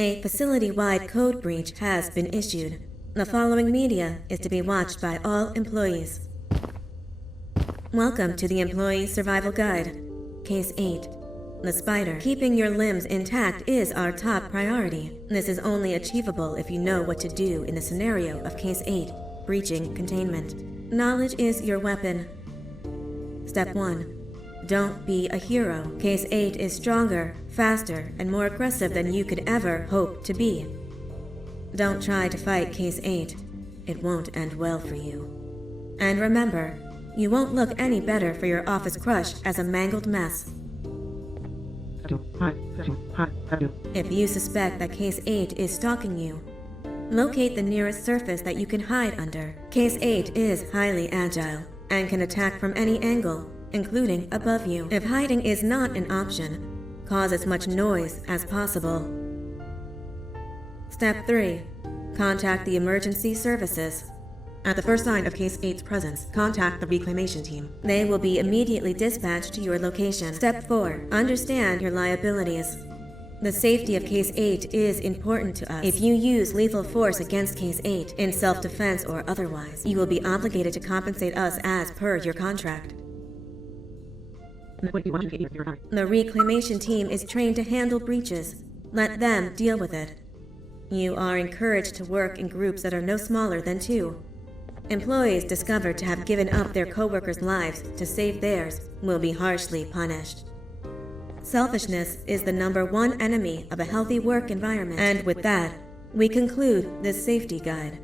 A facility-wide code breach has been issued. The following media is to be watched by all employees. Welcome to the Employee Survival Guide. Case 8. The spider. Keeping your limbs intact is our top priority. This is only achievable if you know what to do in the scenario of Case 8, breaching containment. Knowledge is your weapon. Step 1. Don't be a hero. Case 8 is stronger, faster, and more aggressive than you could ever hope to be. Don't try to fight Case 8. It won't end well for you. And remember, you won't look any better for your office crush as a mangled mess. If you suspect that Case 8 is stalking you, locate the nearest surface that you can hide under. Case 8 is highly agile and can attack from any angle, including above you. If hiding is not an option, cause as much noise as possible. Step 3. Contact the emergency services. At the first sign of Case 8's presence, contact the reclamation team. They will be immediately dispatched to your location. Step 4. Understand your liabilities. The safety of Case 8 is important to us. If you use lethal force against Case 8, in self-defense or otherwise, you will be obligated to compensate us as per your contract. The reclamation team is trained to handle breaches. Let them deal with it. You are encouraged to work in groups that are no smaller than 2. Employees discovered to have given up their co-workers' lives to save theirs will be harshly punished. Selfishness is the #1 enemy of a healthy work environment. And with that, we conclude this safety guide.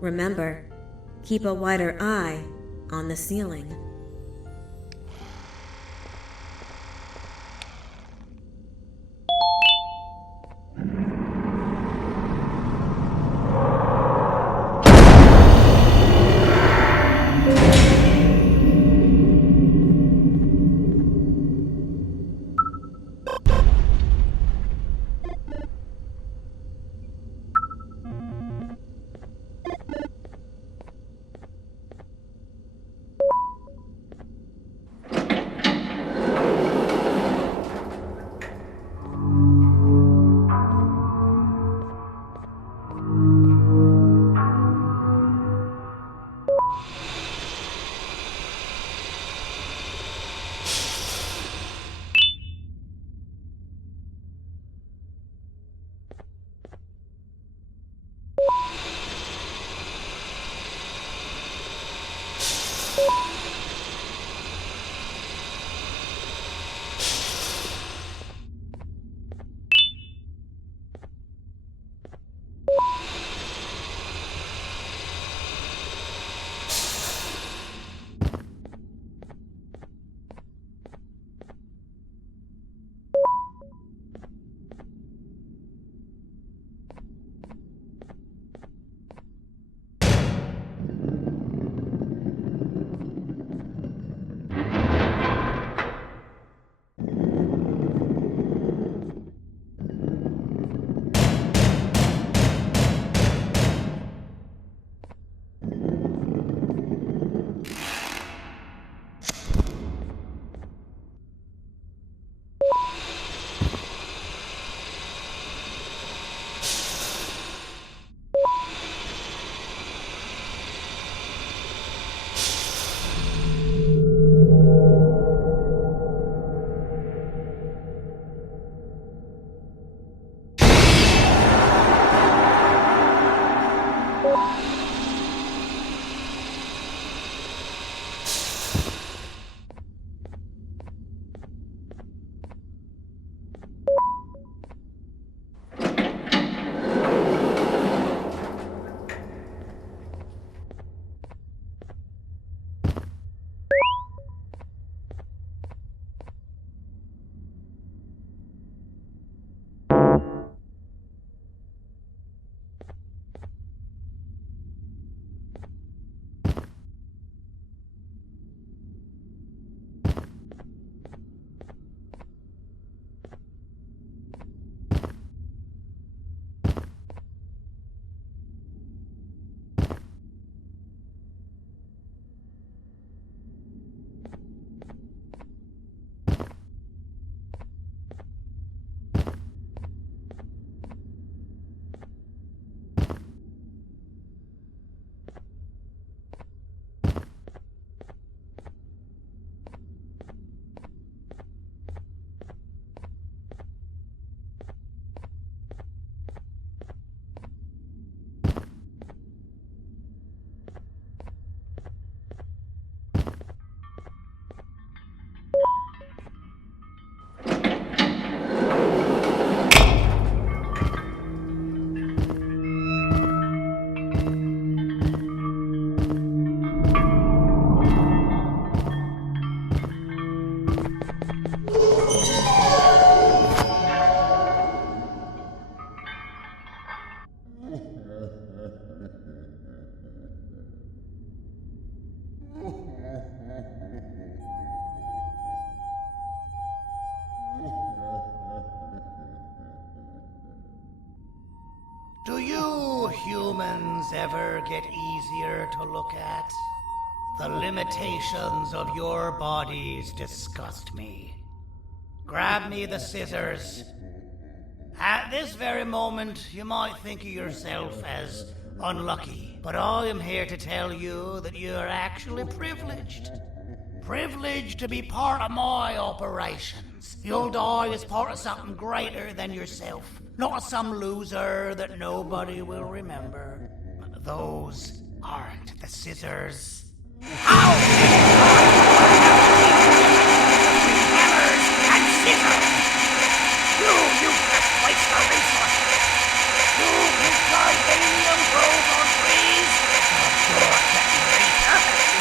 Remember, keep a wider eye on the ceiling. ever get easier to look at? The limitations of your bodies disgust me. Grab me the scissors. At this very moment, you might think of yourself as unlucky, but I am here to tell you that you are actually privileged. Privileged to be part of my operations. You'll die as part of something greater than yourself, not as some loser that nobody will remember. Those aren't the scissors. Hammers and scissors! You useless waste of resources! You think titanium grows on trees? You're getting repurposed!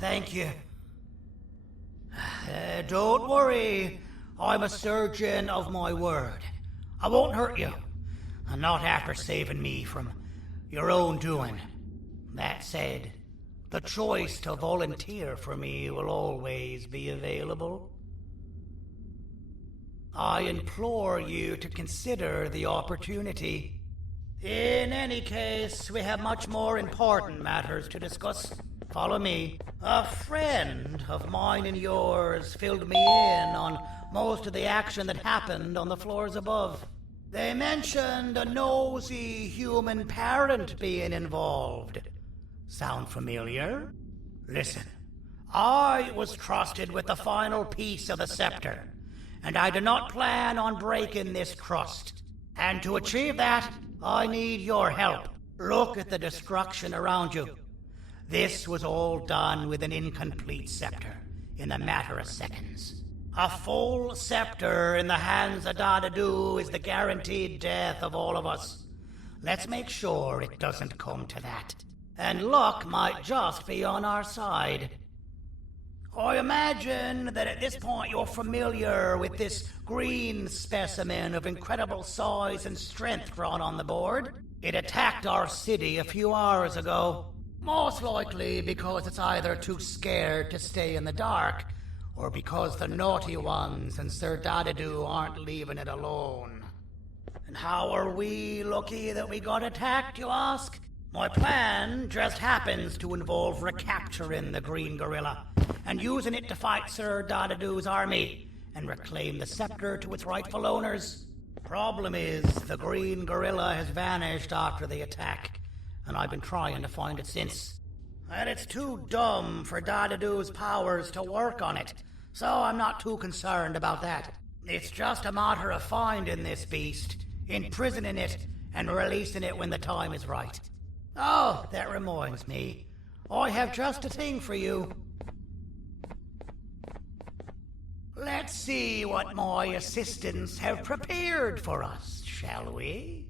Thank you. Don't worry. I'm a surgeon of my word. I won't hurt you. And not after saving me from your own doing. That said, the choice to volunteer for me will always be available. I implore you to consider the opportunity. In any case, we have much more important matters to discuss. Follow me. A friend of mine and yours filled me in on most of the action that happened on the floors above. They mentioned a nosy human parent being involved. Sound familiar? Listen, I was trusted with the final piece of the scepter, and I do not plan on breaking this trust. And to achieve that, I need your help. Look at the destruction around you. This was all done with an incomplete scepter, in a matter of seconds. A full scepter in the hands of Dadadu is the guaranteed death of all of us. Let's make sure it doesn't come to that. And luck might just be on our side. I imagine that at this point you're familiar with this green specimen of incredible size and strength drawn on the board. It attacked our city a few hours ago. Most likely because it's either too scared to stay in the dark, or because the naughty ones and Sir Dadadu aren't leaving it alone. And how are we lucky that we got attacked, you ask? My plan just happens to involve recapturing the green gorilla and using it to fight Sir Dadadu's army and reclaim the scepter to its rightful owners. Problem is, the green gorilla has vanished after the attack, and I've been trying to find it since. And it's too dumb for Dadadu's powers to work on it, so I'm not too concerned about that. It's just a matter of finding this beast, imprisoning it, and releasing it when the time is right. Oh, that reminds me. I have just a thing for you. Let's see what my assistants have prepared for us, shall we?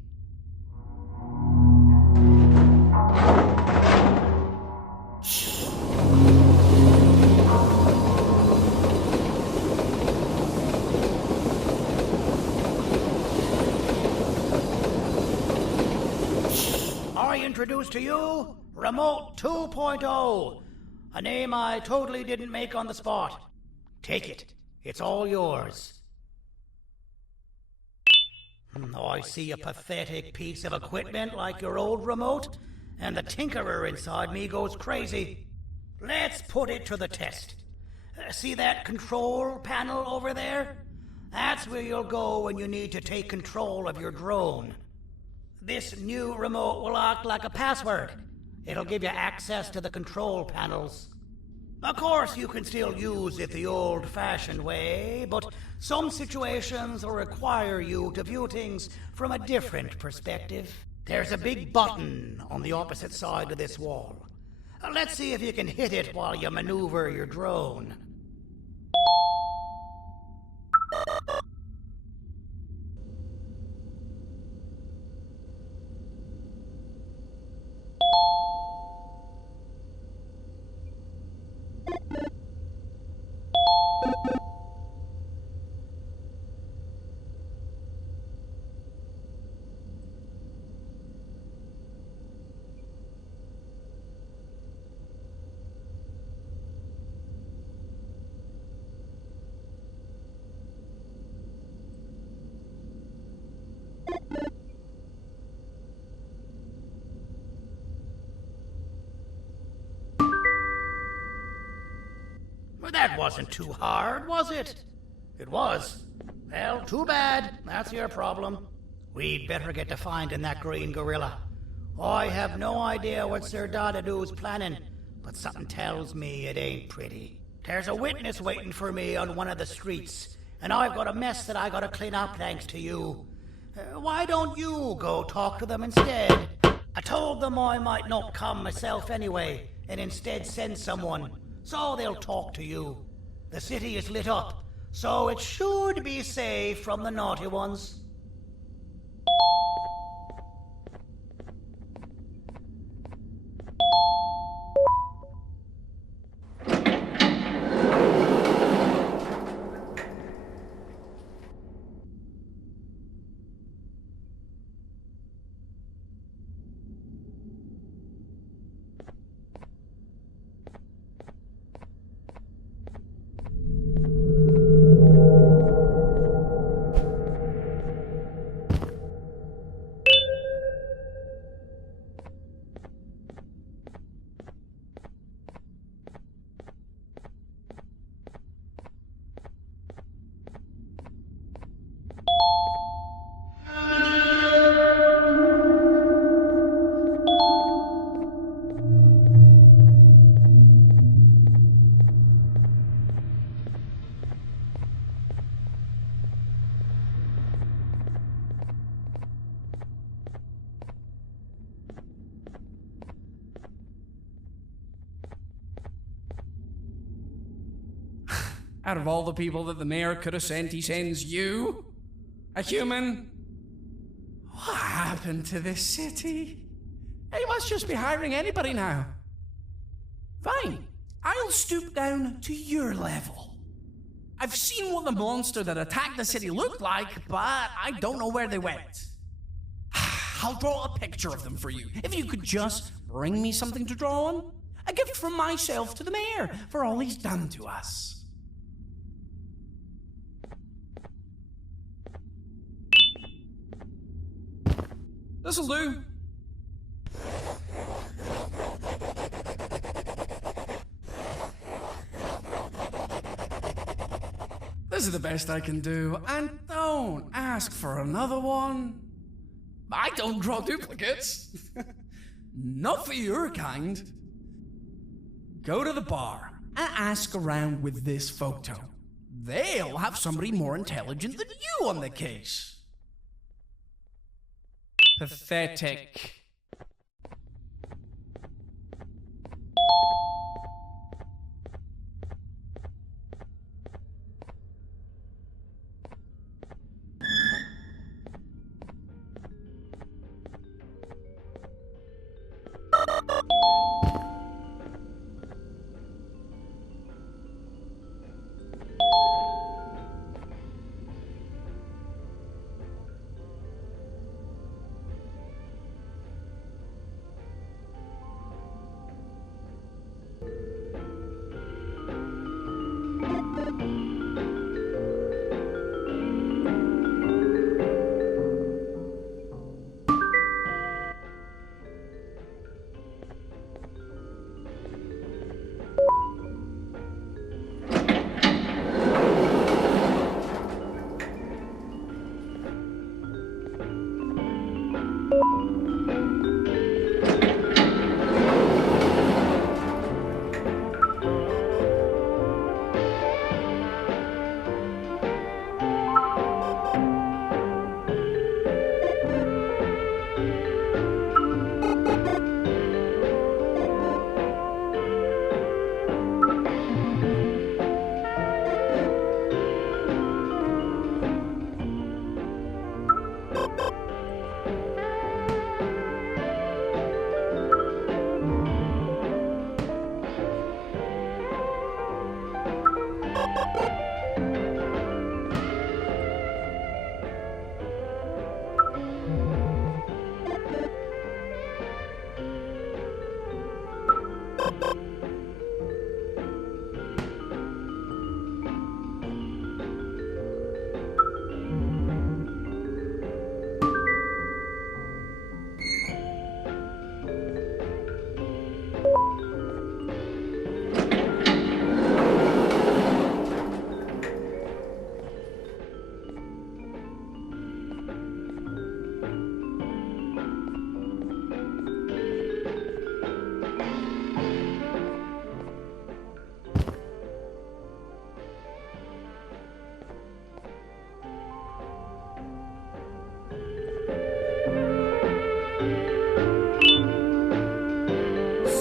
I introduce to you Remote 2.0, a name I totally didn't make on the spot. Take it. It's all yours. I see a pathetic piece of equipment like your old remote, and the tinkerer inside me goes crazy. Let's put it to the test. See that control panel over there? That's where you'll go when you need to take control of your drone. This new remote will act like a password. It'll give you access to the control panels. Of course, you can still use it the old-fashioned way, but some situations will require you to view things from a different perspective. There's a big button on the opposite side of this wall. Let's see if you can hit it while you maneuver your drone. Well, that wasn't too hard, was it? It was. Well, too bad. That's your problem. We'd better get to finding that green gorilla. I have no idea what Sir Dadadu's planning, but something tells me it ain't pretty. There's a witness waiting for me on one of the streets, and I've got a mess that I gotta clean up thanks to you. Why don't you go talk to them instead? I told them I might not come myself anyway, and instead send someone, so they'll talk to you. The city is lit up, so it should be safe from the naughty ones. Out of all the people that the mayor could have sent, he sends you? A human? What happened to this city? He must just be hiring anybody now. Fine, I'll stoop down to your level. I've seen what the monster that attacked the city looked like, but I don't know where they went. I'll draw a picture of them for you, if you could just bring me something to draw on. A gift from myself to the mayor for all he's done to us. This'll do. This is the best I can do, and don't ask ask for another one? I don't draw duplicates. Not for your kind. Go to the bar and ask around with this photo. They'll have somebody more intelligent than you on the case. Pathetic.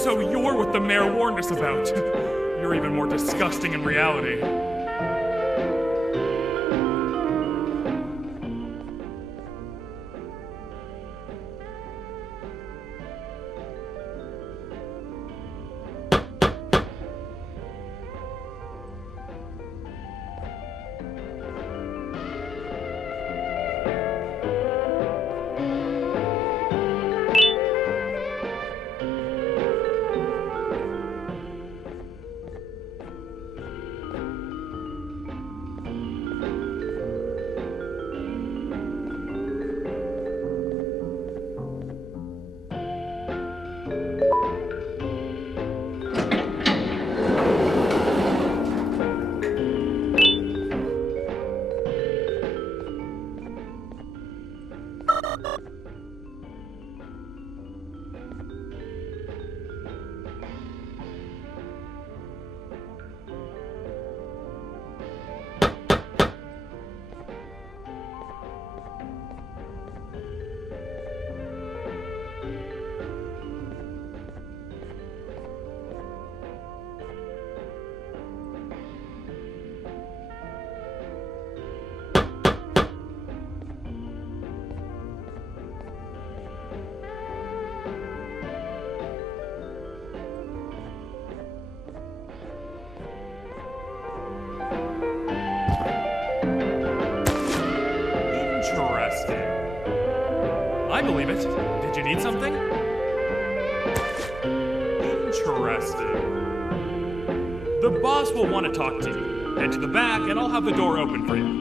So you're what the mayor warned us about. You're even more disgusting in reality. I believe it. Did you need something? Interesting. The boss will want to talk to you. Head to the back and I'll have the door open for you.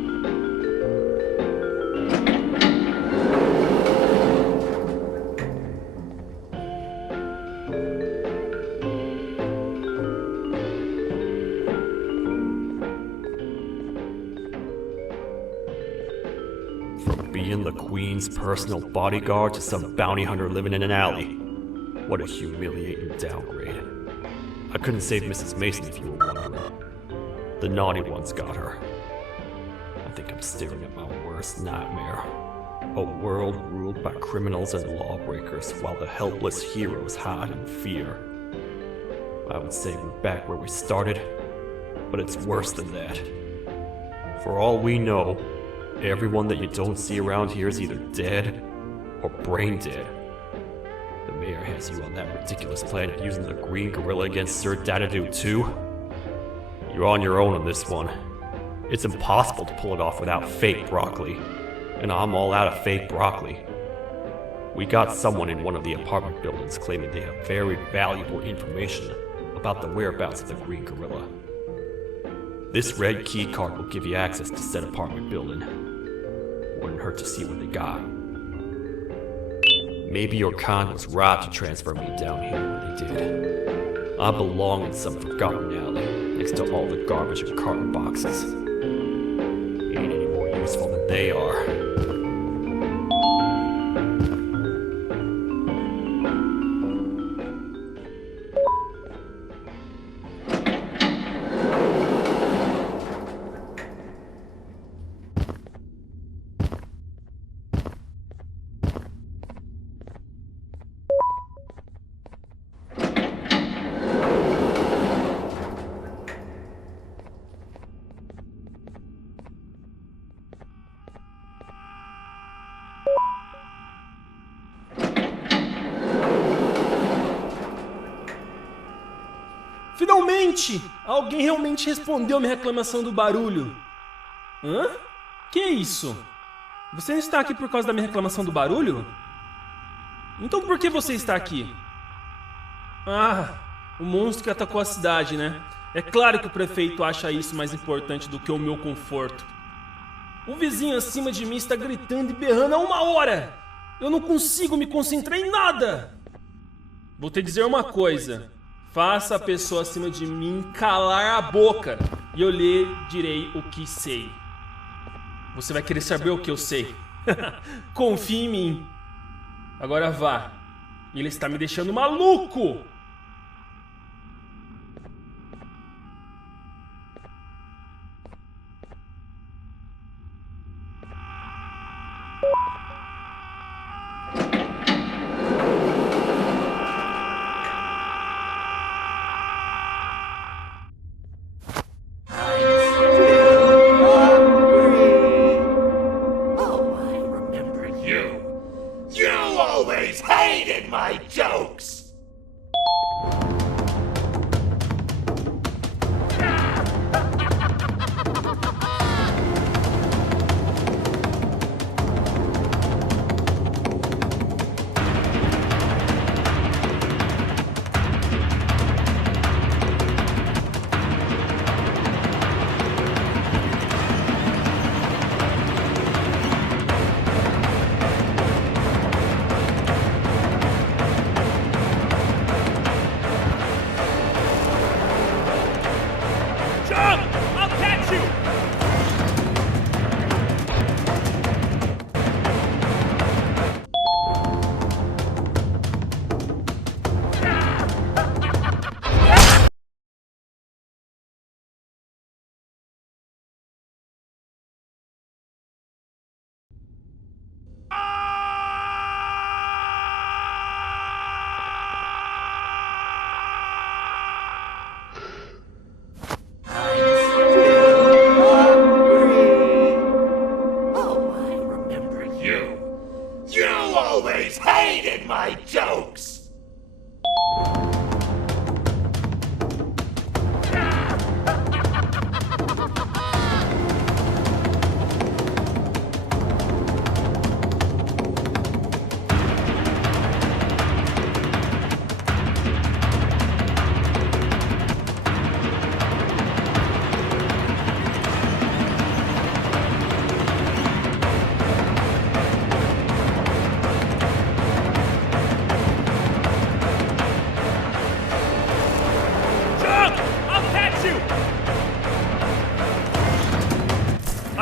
From Queen's personal bodyguard to some bounty hunter living in an alley. What a humiliating downgrade. I couldn't save Mrs. Mason if you were one of them. The naughty ones got her. I think I'm staring at my worst nightmare. A world ruled by criminals and lawbreakers while the helpless heroes hide in fear. I would say we're back where we started, but it's worse than that. For all we know, everyone that you don't see around here is either dead or brain dead. The mayor has you on that ridiculous planet using the green gorilla against Sir Dadadoo too. You're on your own on this one. It's impossible to pull it off without fake broccoli, and I'm all out of fake broccoli. We got someone in one of the apartment buildings claiming they have very valuable information about the whereabouts of the green gorilla. This red key card will give you access to said apartment building. Wouldn't hurt to see what they got. Maybe your con was right to transfer me down here when they did. I belong in some forgotten alley, next to all the garbage and carton boxes. Ain't any more useful than they are. Finalmente! Alguém realmente respondeu a minha reclamação do barulho. Hã? Que é isso? Você não está aqui por causa da minha reclamação do barulho? Então por que você está aqui? Ah, o monstro que atacou a cidade, né? É claro que o prefeito acha isso mais importante do que o meu conforto. O vizinho acima de mim está gritando e berrando há 1 hora! Eu não consigo me concentrar em nada! Vou te dizer uma coisa. Faça a pessoa acima de mim calar a boca e eu lhe direi o que sei. Você vai querer saber o que eu sei. Confie em mim. Agora vá. Ele está me deixando maluco!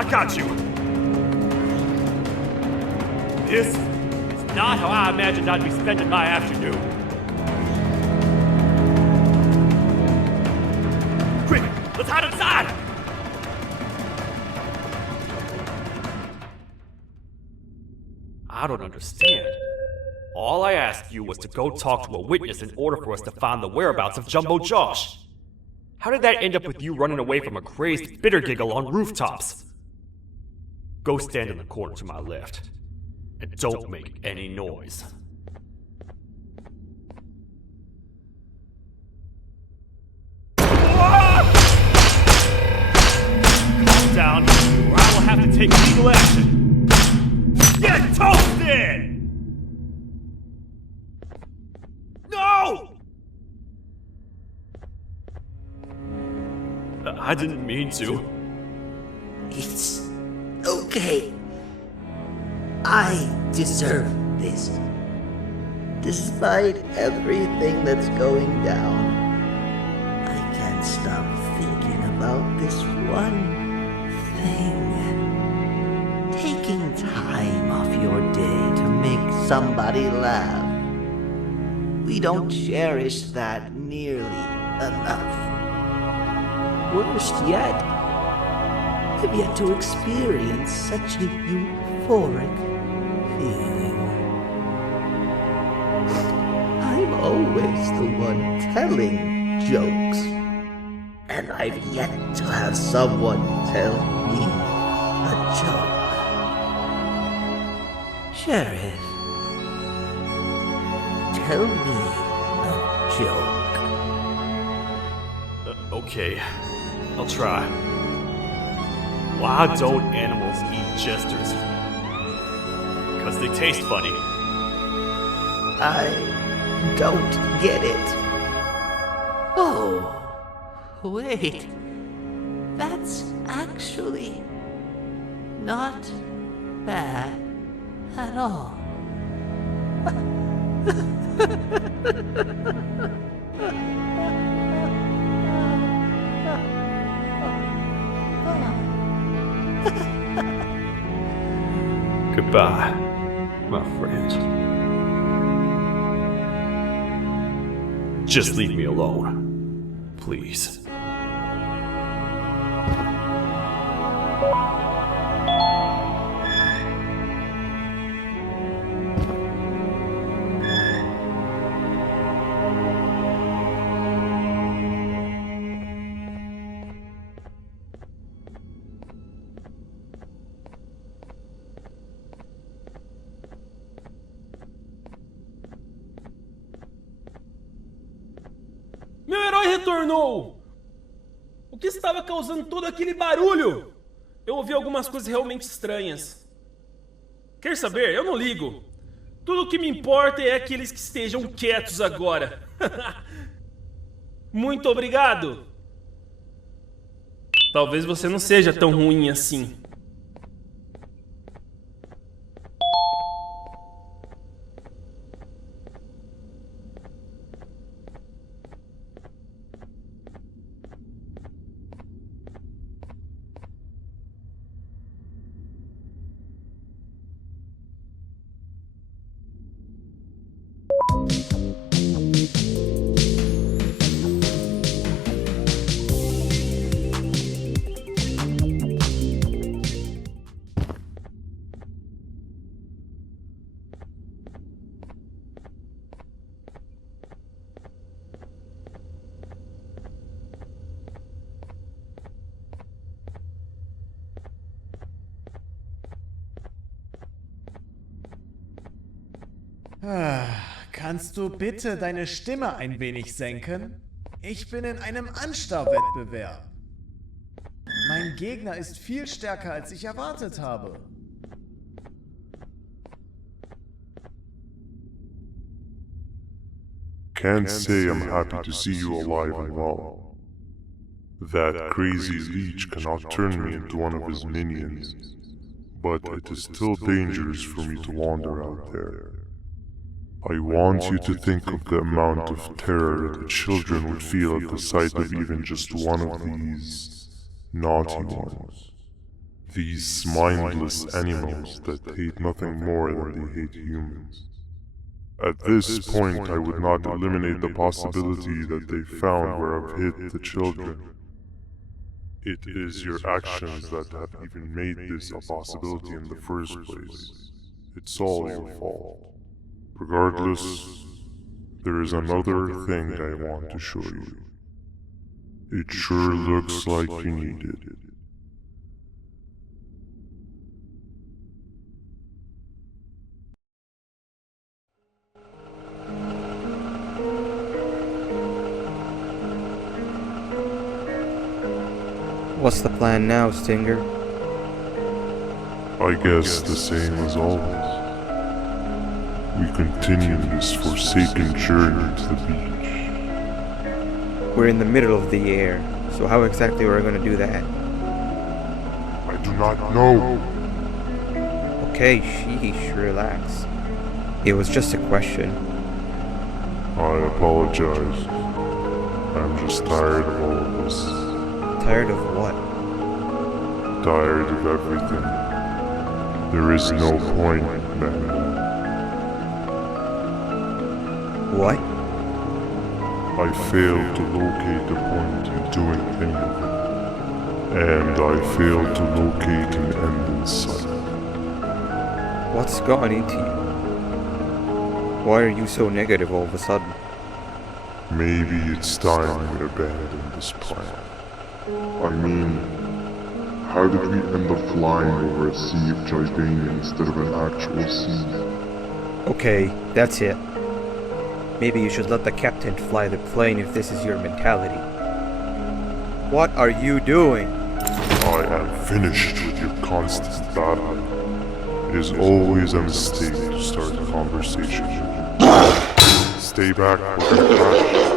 Got you. This is not how I imagined I'd be spending my afternoon. Quick, let's hide inside! I don't understand. All I asked you was to go talk to a witness in order for us to find the whereabouts of Jumbo Josh. How did that end up with you running away from a crazed bitter giggle on rooftops? Go stand in the corner to my left. And don't make any noise. Calm down, or I will have to take legal action. Get toasted! No! I didn't mean to. It's okay. I deserve this. Despite everything that's going down, I can't stop thinking about this one thing. Taking time off your day to make somebody laugh. We don't cherish that nearly enough. Worst yet, I've yet to experience such a euphoric feeling. I'm always the one telling jokes, and I've yet to have someone tell me a joke. Sheriff, tell me a joke. Okay, I'll try. Why don't animals eat jesters? Because they taste funny. I don't get it. Oh, wait. That's actually not bad at all. Goodbye, my friend. Just leave me alone, please. Meu herói retornou! O que estava causando todo aquele barulho? Eu ouvi algumas coisas realmente estranhas. Quer saber? Eu não ligo. Tudo o que me importa é aqueles que estejam quietos agora. Muito obrigado! Talvez você não seja tão ruim assim. Kannst du bitte deine Stimme ein wenig senken? Ich bin in einem Anstarrwettbewerb. Mein Gegner ist viel stärker, als ich erwartet habe. Can't say I'm happy to see you alive and well. That crazy leech cannot turn me into one of his minions, but it is still dangerous for me to wander out there. I want you to think of the amount of terror that the children would feel at the sight of even just one of these naughty ones. These mindless animals that hate nothing more than they hate humans. At this point, I would not eliminate the possibility that they found where I've hid the children. It is your actions that have even made this a possibility in the first place. It's all your fault. Regardless, there is another thing I want to show you. It sure looks like you need it. What's the plan now, Stinger? I guess the same as always. We continue this forsaken journey to the beach. We're in the middle of the air, so how exactly are we going to do that? I do not know. Okay, sheesh, relax. It was just a question. I apologize. I'm just tired of all of this. Tired of what? Tired of everything. There is no point, Banban. What? I failed to locate the point in doing any of it. And I failed to locate an end in sight. What's gotten into you? Why are you so negative all of a sudden? Maybe it's time we abandon this plan. I mean, how did we end up flying over a sea of Jordania instead of an actual sea? Okay, that's it. Maybe you should let the captain fly the plane if this is your mentality. What are you doing? I am finished with your constant babbling. It is always a mistake to start a conversation. Stay back or you crash.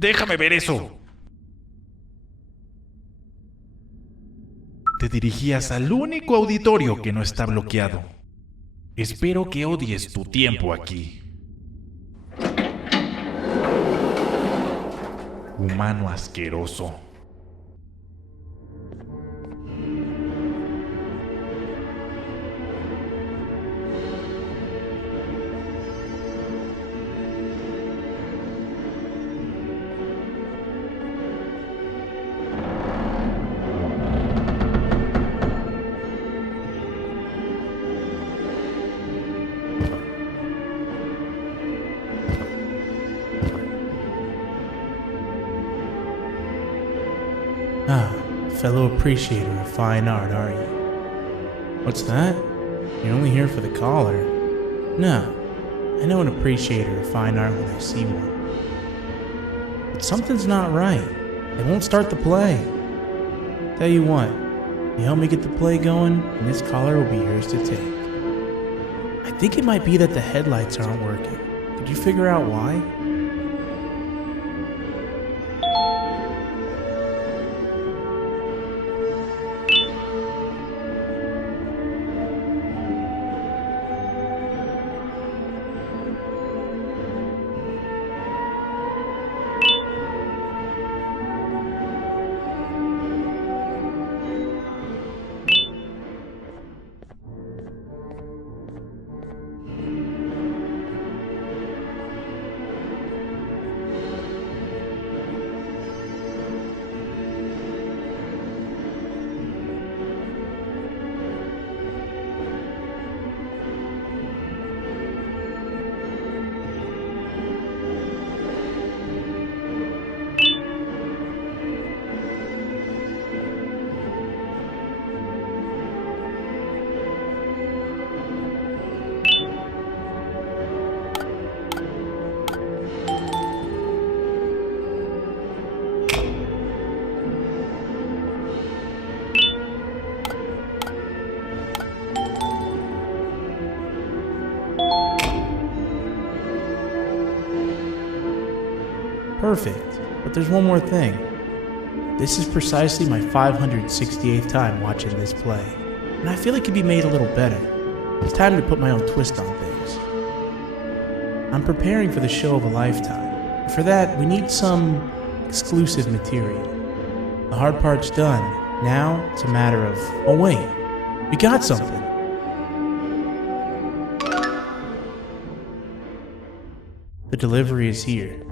Déjame ver eso. Te dirigías al único auditorio que no está bloqueado. Espero que odies tu tiempo aquí. Humano asqueroso. Ah, fellow appreciator of fine art, are you? What's that? You're only here for the collar. No, I know an appreciator of fine art when I see one. But something's not right. They won't start the play. Tell you what, you help me get the play going, and this collar will be yours to take. I think it might be that the headlights aren't working. Could you figure out why? perfect, but there's one more thing. This is precisely my 568th time watching this play, and I feel it could be made a little better. It's time to put my own twist on things. I'm preparing for the show of a lifetime. For that, we need some exclusive material. The hard part's done. Now, it's a matter of, oh wait, we got something. The delivery is here.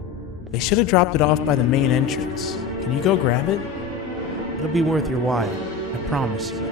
They should have dropped it off by the main entrance. Can you go grab it? It'll be worth your while, I promise you.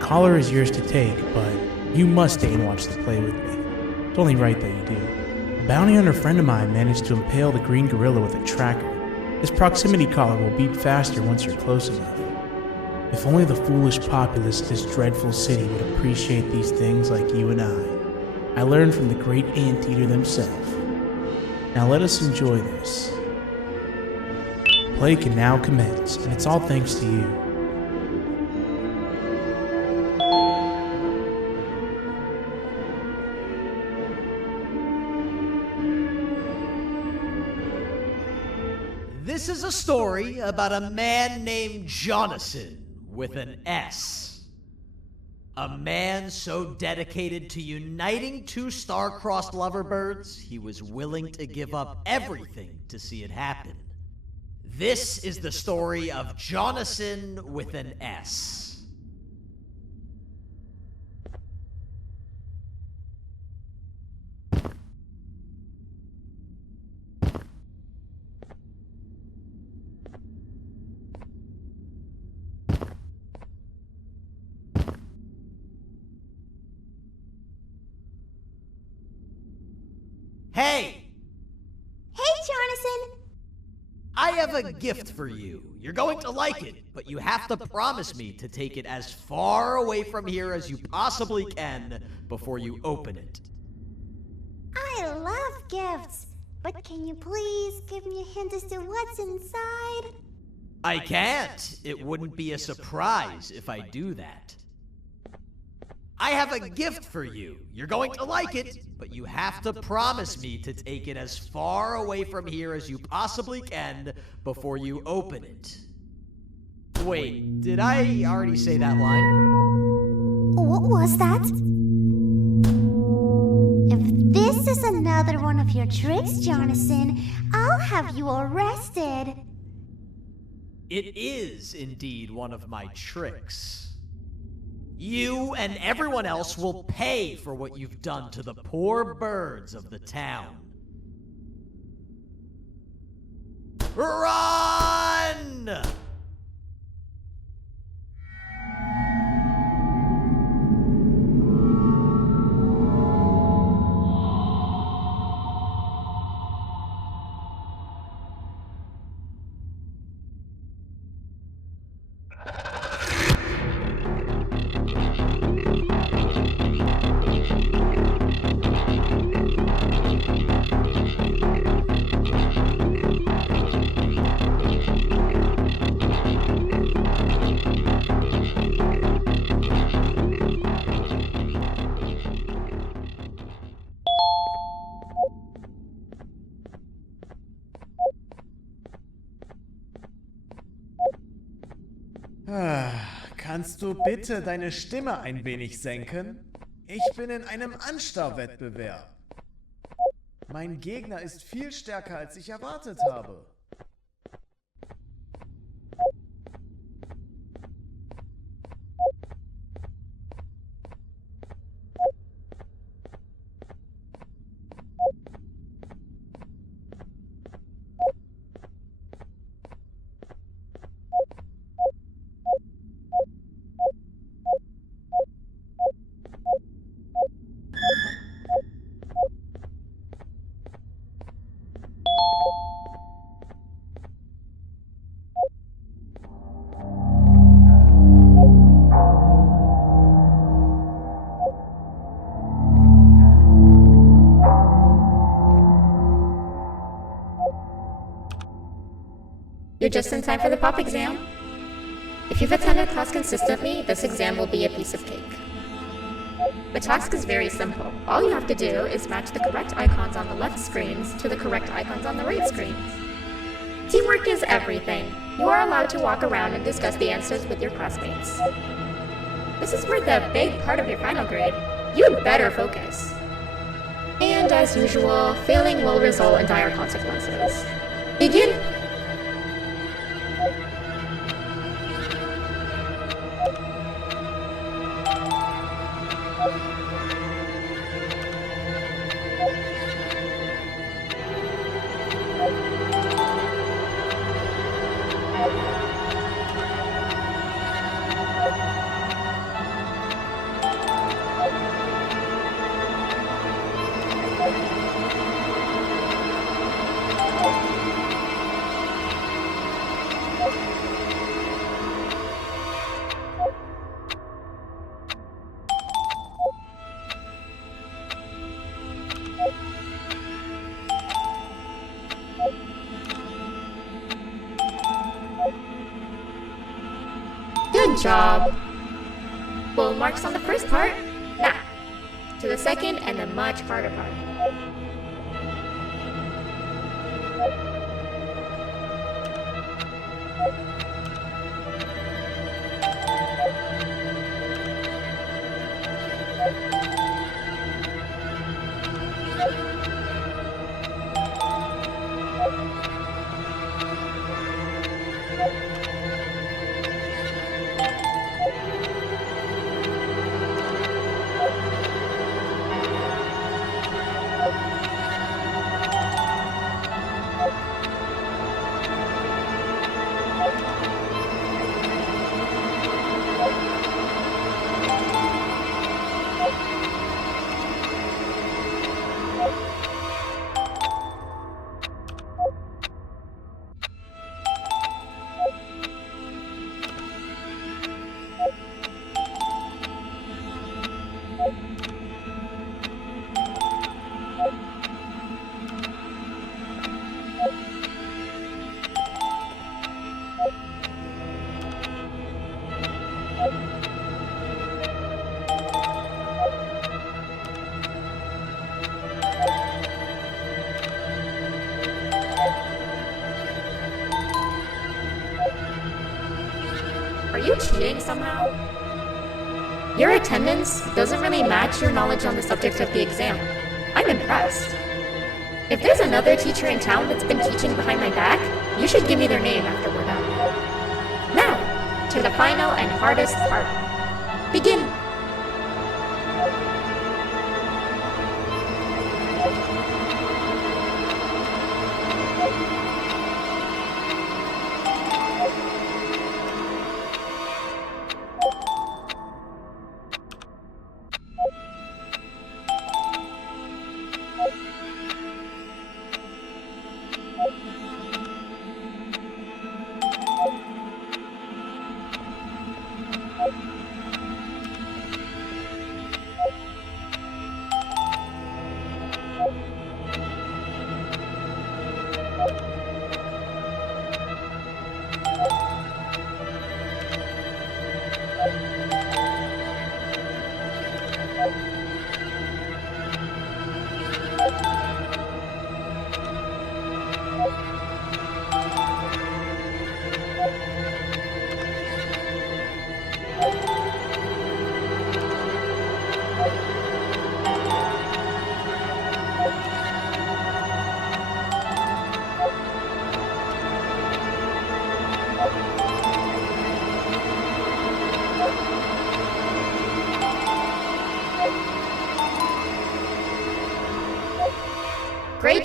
Collar is yours to take, but you must stay and watch the play with me. It's only right that you do. A bounty hunter friend of mine managed to impale the green gorilla with a tracker. This proximity collar will beep faster once you're close enough. If only the foolish populace of this dreadful city would appreciate these things like you and I. I learned from the great anteater themselves. Now let us enjoy this. Play can now commence, and it's all thanks to you. This is a story about a man named Jonathan with an S. A man so dedicated to uniting two star-crossed loverbirds, he was willing to give up everything to see it happen. This is the story of Jonathan with an S. Hey! Hey, Jonathan! I have a gift for you. You're going to like it, but you have to promise me to take it as far away from here as you possibly can before you open it. I love gifts, but can you please give me a hint as to what's inside? I can't. It wouldn't be a surprise if I do that. I have a gift for you. You're going to like it, but you have to promise me to take it as far away from here as you possibly can before you open it. Wait, did I already say that line? What was that? If this is another one of your tricks, Jonathan, I'll have you arrested. It is indeed one of my tricks. You and everyone else will pay for what you've done to the poor birds of the town. Run! Kannst du bitte deine Stimme ein wenig senken? Ich bin in einem Anstarrwettbewerb. Mein Gegner ist viel stärker, als ich erwartet habe. You're just in time for the pop exam. If you've attended class consistently, this exam will be a piece of cake. The task is very simple. All you have to do is match the correct icons on the left screens to the correct icons on the right screens. Teamwork is everything. You are allowed to walk around and discuss the answers with your classmates. This is for the big part of your final grade. You'd better focus. And as usual, failing will result in dire consequences. Begin! Good job. Full marks on the first part. Now, to the second and the much harder part. Are you cheating somehow? Your attendance doesn't really match your knowledge on the subject of the exam. I'm impressed. If there's another teacher in town that's been teaching behind my back, you should give me their name after we're done. Now, to the final and hardest part. Begin!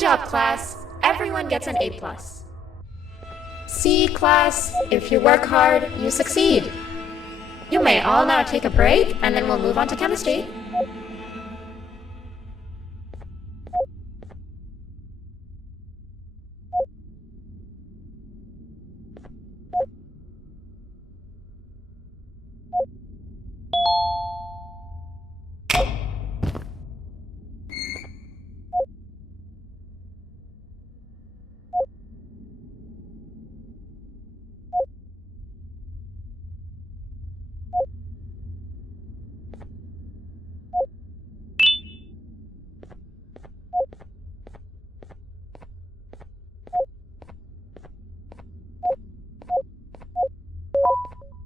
job, class. Everyone gets an A+. See, class, if you work hard, you succeed. You may all now take a break, and then we'll move on to chemistry.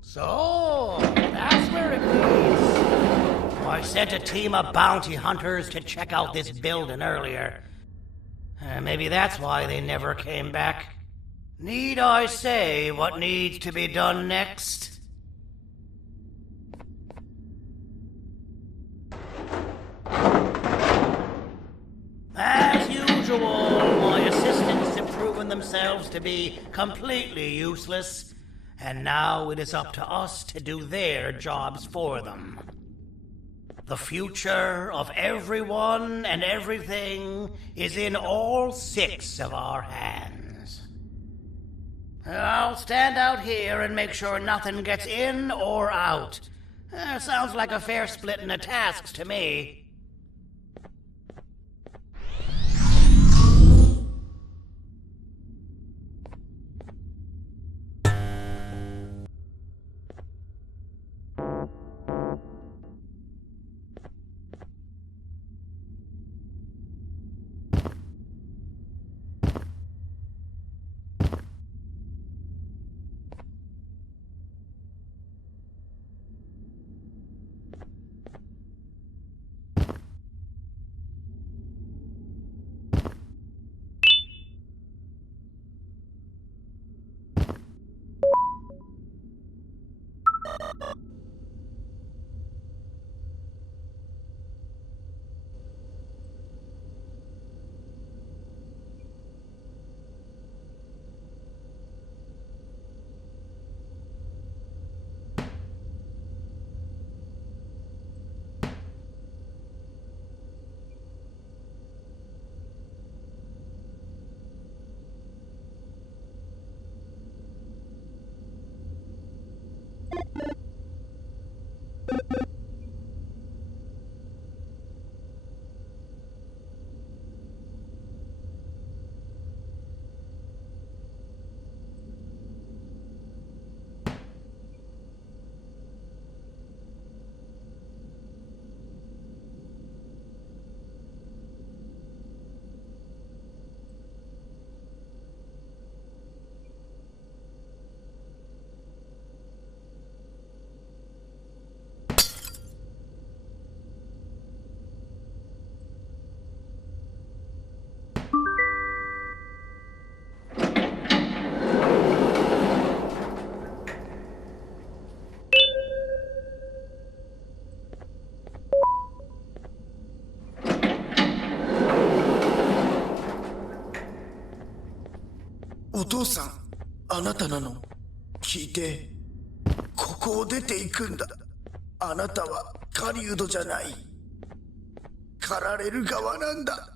So, that's where it leads. I sent a team of bounty hunters to check out this building earlier. Maybe that's why they never came back. Need I say what needs to be done next? As usual, my assistants have proven themselves to be completely useless, and now it is up to us to do their jobs for them. The future of everyone and everything is in all 6 of our hands. I'll stand out here and make sure nothing gets in or out. Sounds like a fair splitting of tasks to me.お父さん、あなたなの？聞いて、ここを出ていくんだ。あなたは狩人じゃない。狩られる側なんだ。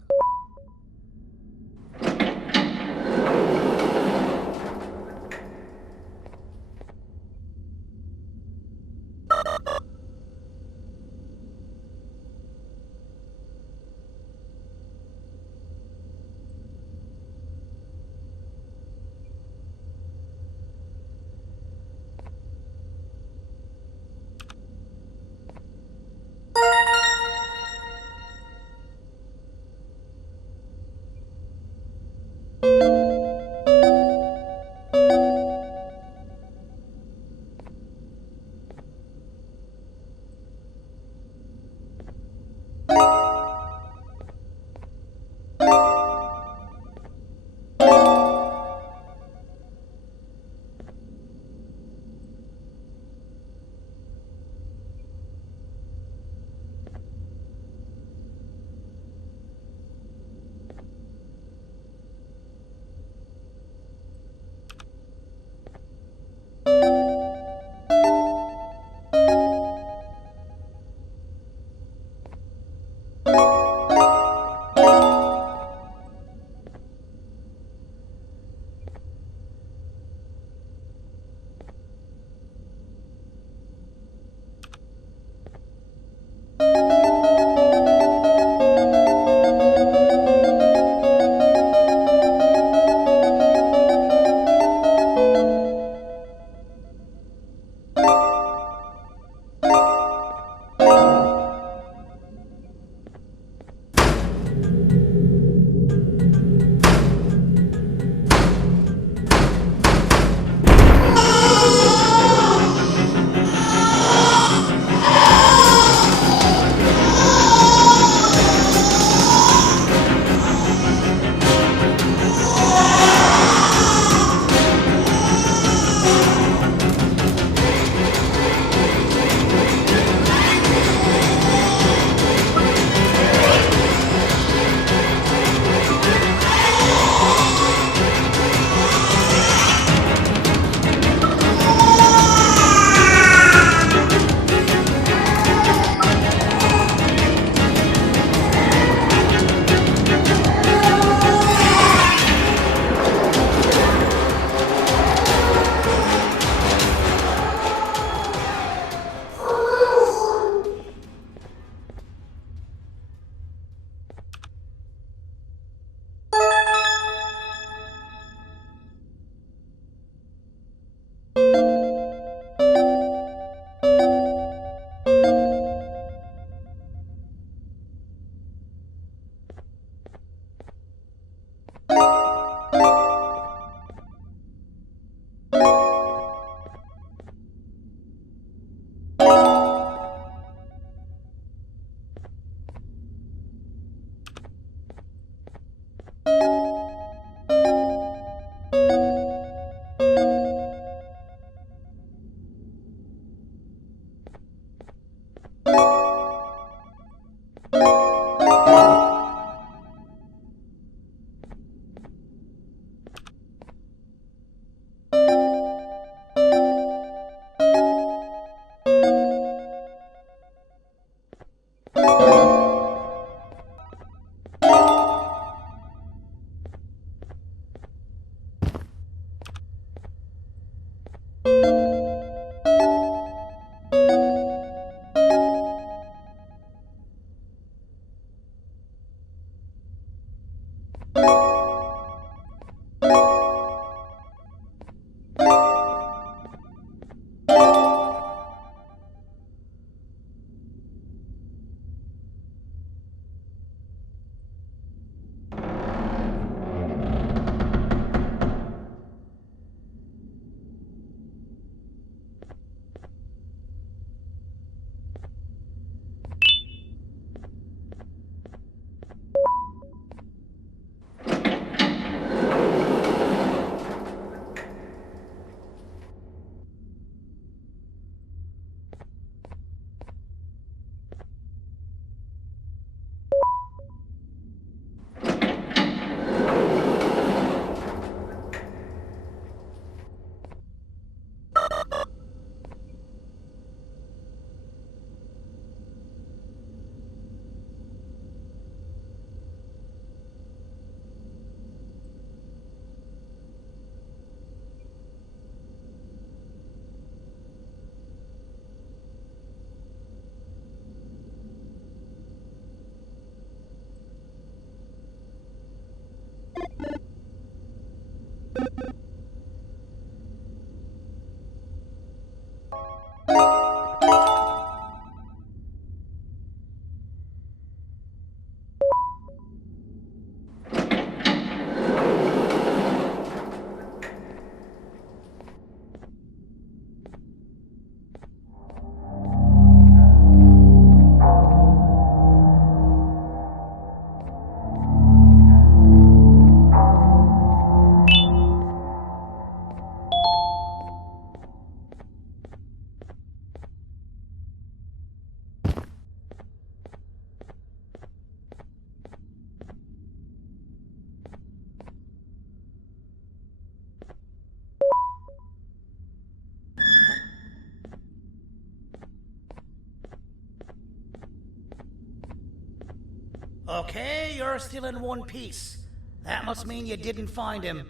Okay, you're still in one piece. That must mean you didn't find him.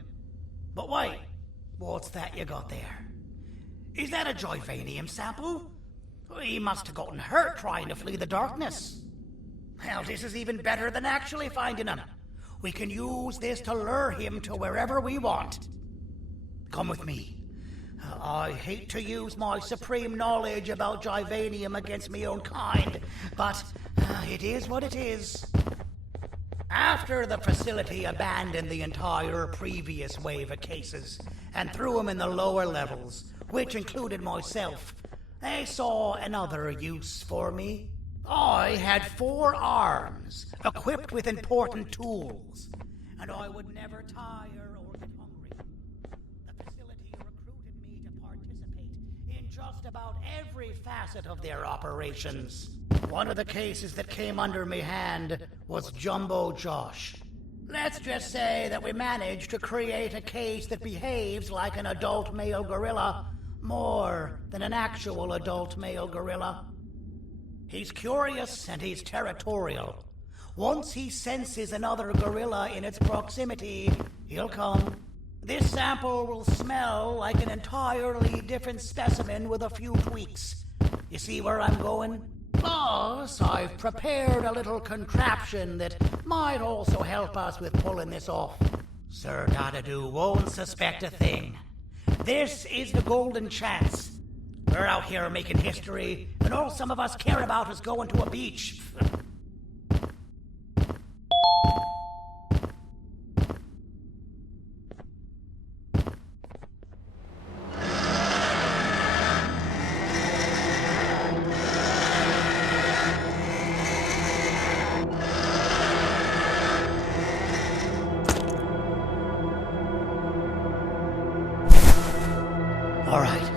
But wait, what's that you got there? Is that a Joyvanium sample? He must have gotten hurt trying to flee the darkness. Well, this is even better than actually finding him. We can use this to lure him to wherever we want. Come with me. I hate to use my supreme knowledge about Joyvanium against my own kind, but it is what it is. After the facility abandoned the entire previous wave of cases and threw them in the lower levels, which included myself, they saw another use for me. I had 4 arms, equipped with important tools, and I would never tire or get hungry. The facility recruited me to participate in just about every facet of their operations. One of the cases that came under me hand was Jumbo Josh. Let's just say that we managed to create a case that behaves like an adult male gorilla, more than an actual adult male gorilla. He's curious and he's territorial. Once he senses another gorilla in its proximity, he'll come. This sample will smell like an entirely different specimen with a few tweaks. You see where I'm going? Plus, I've prepared a little contraption that might also help us with pulling this off. Sir Dadadoo won't suspect a thing. This is the golden chance. We're out here making history, and all some of us care about is going to a beach. Alright,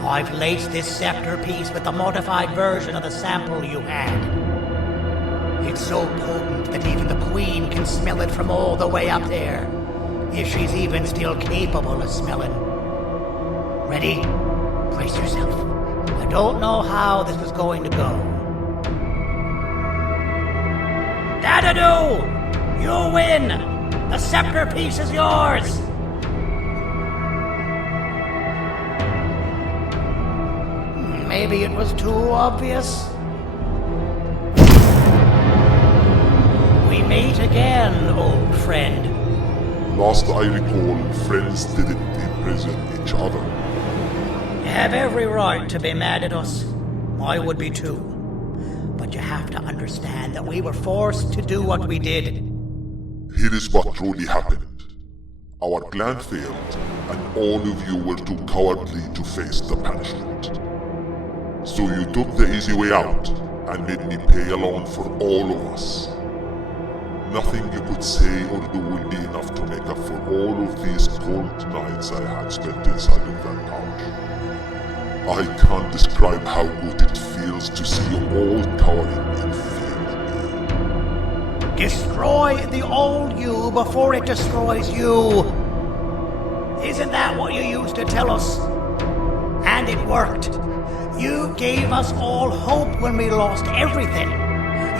I've laced this scepter piece with the modified version of the sample you had. It's so potent that even the Queen can smell it from all the way up there, if she's even still capable of smelling. Ready? Brace yourself. I don't know how this is going to go. Dadadoo! You win! The scepter piece is yours! Maybe it was too obvious. We meet again, old friend. Last I recall, friends didn't imprison each other. You have every right to be mad at us. I would be too. But you have to understand that we were forced to do what we did. Here is what truly happened. Our plan failed, and all of you were too cowardly to face the punishment. So you took the easy way out, and made me pay alone for all of us. Nothing you could say or do will be enough to make up for all of these cold nights I had spent inside of that pouch. I can't describe how good it feels to see you all cowering in fear. Destroy the old you before it destroys you. Isn't that what you used to tell us? And it worked. You gave us all hope when we lost everything.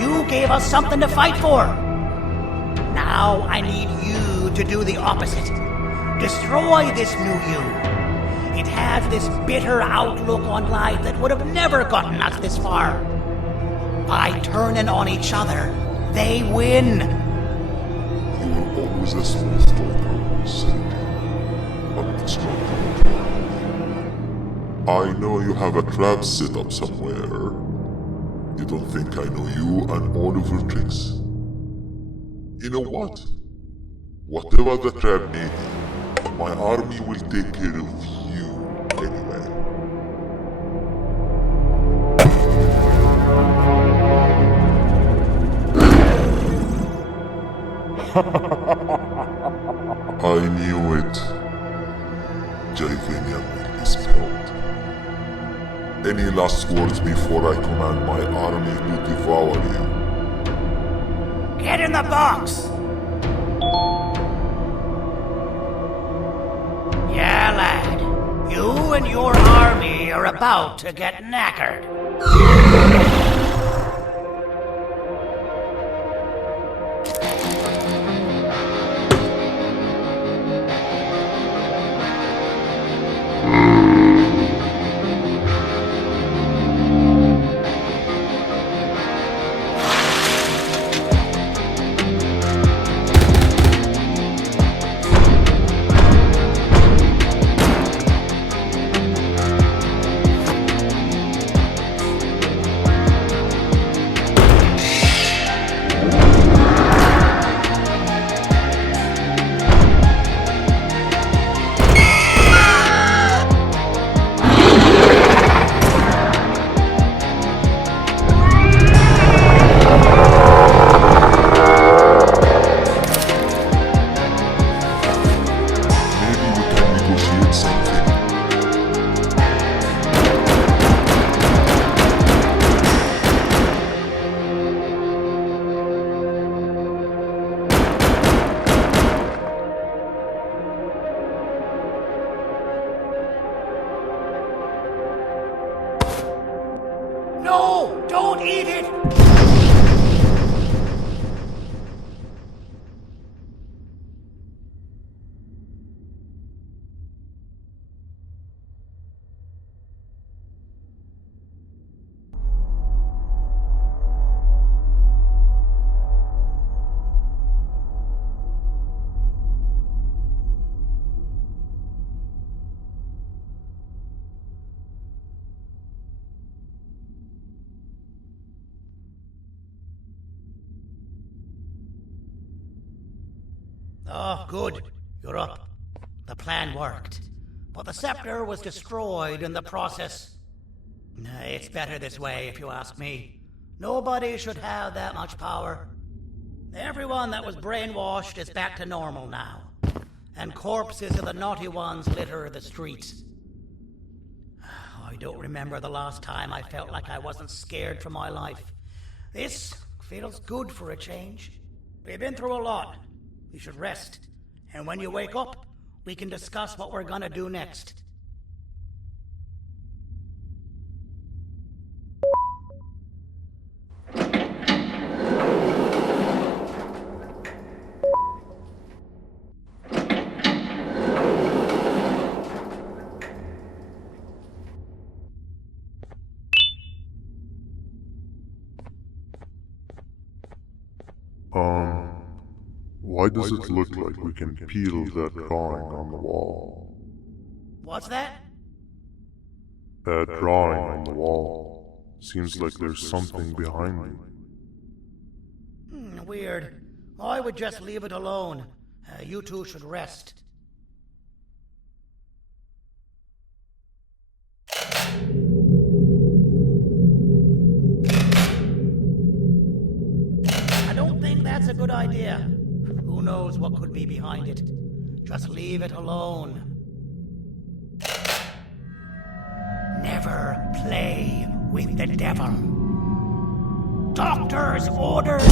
You gave us something to fight for. Now I need you to do the opposite. Destroy this new you. It has this bitter outlook on life that would have never gotten us this far. By turning on each other, they win. You were always a small stalker, Cindy. But it's not good. I know you have a trap set up somewhere. You don't think I know you and all of your tricks? You know what? Whatever the trap may be, my army will take care of you anyway. I knew it. Joyvanium will be spelled. Any last words before I command my army to devour you? Get in the box! Yeah, lad. You and your army are about to get knackered. No! Don't eat it! Oh, good. You're up. The plan worked. But the scepter was destroyed in the process. It's better this way, if you ask me. Nobody should have that much power. Everyone that was brainwashed is back to normal now. And corpses of the naughty ones litter the streets. I don't remember the last time I felt like I wasn't scared for my life. This feels good for a change. We've been through a lot. You should rest. And when you wake up, we can discuss what we're gonna do next. Why does it look like we can peel that drawing on the wall? What's that? That drawing on the wall. Seems like there's something behind it. Weird. I would just leave it alone. You two should rest. I don't think that's a good idea. Who knows what could be behind it? Just leave it alone. Never play with the devil. Doctor's orders!